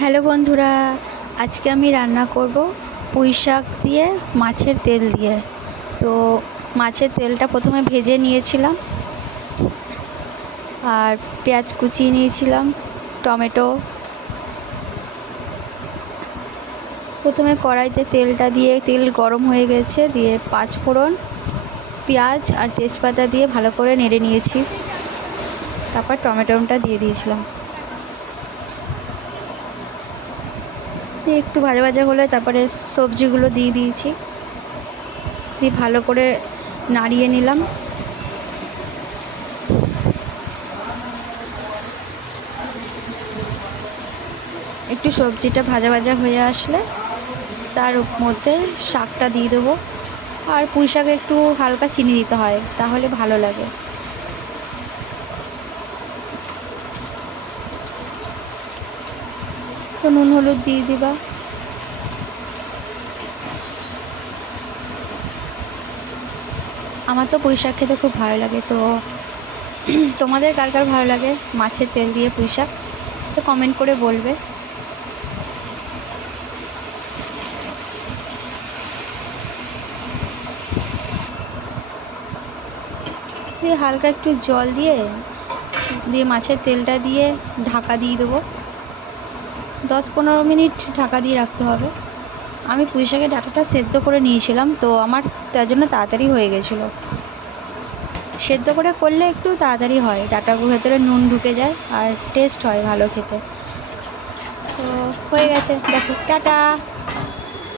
Hello বন্ধুরা, আজকে আমি রান্না করব পুঁই শাক দিয়ে মাছের তেল দিয়ে। তো মাছের তেলটা প্রথমে ভেজে নিয়েছিলাম, আর পেঁয়াজ কুচিয়ে নিয়েছিলাম, টমেটো। প্রথমে কড়াইতে তেলটা দিয়ে, তেল গরম হয়ে গেছে, দিয়ে পাঁচ ফোড়ন পেঁয়াজ আর তেজপাতা দিয়ে ভালো করে নেড়ে নিয়েছি। তারপর টমেটোটা দিয়ে দিয়েছিলাম। দিয়ে একটু ভাজা ভাজা হলে তারপরে সবজিগুলো দিয়ে দিয়েছি। দিয়ে ভালো করে নাড়িয়ে নিলাম। একটু সবজিটা ভাজা ভাজা হয়ে আসলে তার মধ্যে শাকটা দিয়ে দেবো। আর পুঁই শাকে একটু হালকা চিনি দিতে হয়, তাহলে ভালো লাগে। নুন, হলুদ দিয়ে দিবা। আমার তো পুঁই শাক খেতে খুব ভালো লাগে, তো তোমাদের কার কার ভালো লাগে? মাছের তেল দিয়ে পুঁই শাক তো কমেন্ট করে বলবে। দিয়ে হালকা একটু জল দিয়ে দিয়ে মাছের তেলটা দিয়ে ঢাকা দিয়ে দেবো। দশ পনেরো মিনিট ঢাকা দিয়ে রাখতে হবে। আমি পুঁই ডাটাটা ডাঁটাটা সেদ্ধ করে নিয়েছিলাম, তো আমার তার জন্য তাড়াতাড়ি হয়ে গেছিল। সেদ্ধ করে করলে একটু তাড়াতাড়ি হয় ডাটা ভেতরে নুন ঢুকে যায় আর টেস্ট হয় ভালো খেতে। তো হয়ে গেছে, দেখো, টাটা!